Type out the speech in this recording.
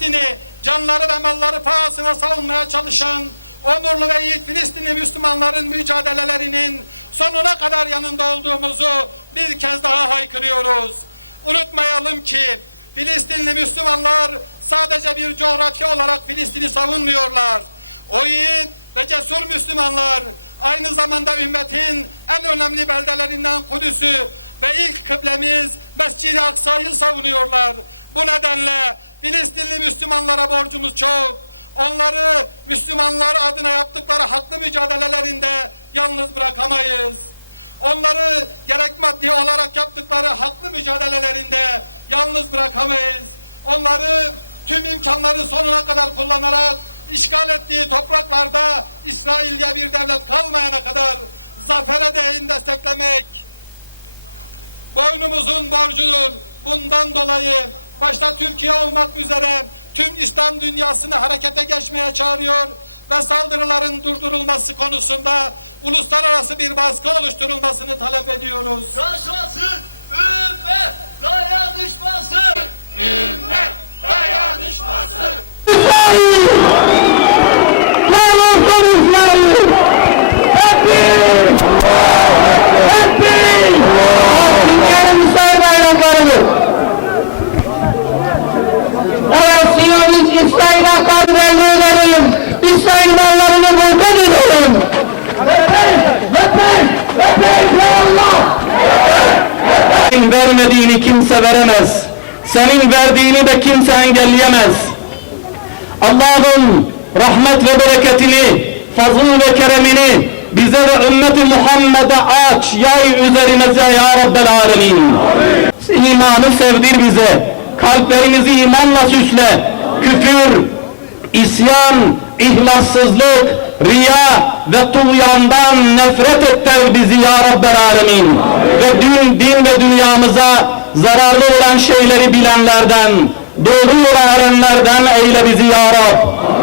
Filistin'i canları ve malları pahasına savunmaya çalışan onurlu ve yiğit Filistinli Müslümanların mücadelelerinin sonuna kadar yanında olduğumuzu bir kez daha haykırıyoruz. Unutmayalım ki Filistinli Müslümanlar sadece bir coğrafya olarak Filistin'i savunmuyorlar. O yiğit ve cesur Müslümanlar aynı zamanda ümmetin en önemli beldelerinden Kudüs'ü ve ilk kıblemiz Mescid-i Aksa'yı savunuyorlar. Bu nedenle Filistinli Müslümanlara borcumuz çok. Onları Müslümanlar adına yaptıkları haklı mücadelelerinde yalnız bırakamayız. Onları gerek maddi olarak yaptıkları haklı mücadelelerinde yalnız bırakamayız. Onları tüm imkanları sonuna kadar kullanarak işgal ettiği topraklarda İsrail diye bir devlet kalmayana kadar zafere değin desteklemek boynumuzun borcudur. Bundan dolayı başta Türkiye olmak üzere tüm İslam dünyasını harekete geçmeye çağırıyor ve saldırıların durdurulması konusunda uluslararası bir baskı oluşturulmasını talep ediyoruz. Yaşasın ümmet dayanışması! Ümmet dayanışması! İsrail'e kadrelliği verin. İsrail mallarını burada edelim. Senin vermediğini kimse veremez. Senin verdiğini de kimse engelleyemez. Allah'ın rahmet ve bereketini, fazıl ve keremini bize ve ümmeti Muhammed'e aç, yay üzerimize ya Rabbel Alemin. İmanı sevdir bize. Kalplerimizi imanla süsle. Küfür, isyan, ihlassızlık, riya ve tuğyandan nefret ettir bizi ya Rabbel Alemin. Ve din ve dünyamıza zararlı olan şeyleri bilenlerden, doğru yola erenlerden eyle bizi ya Rab.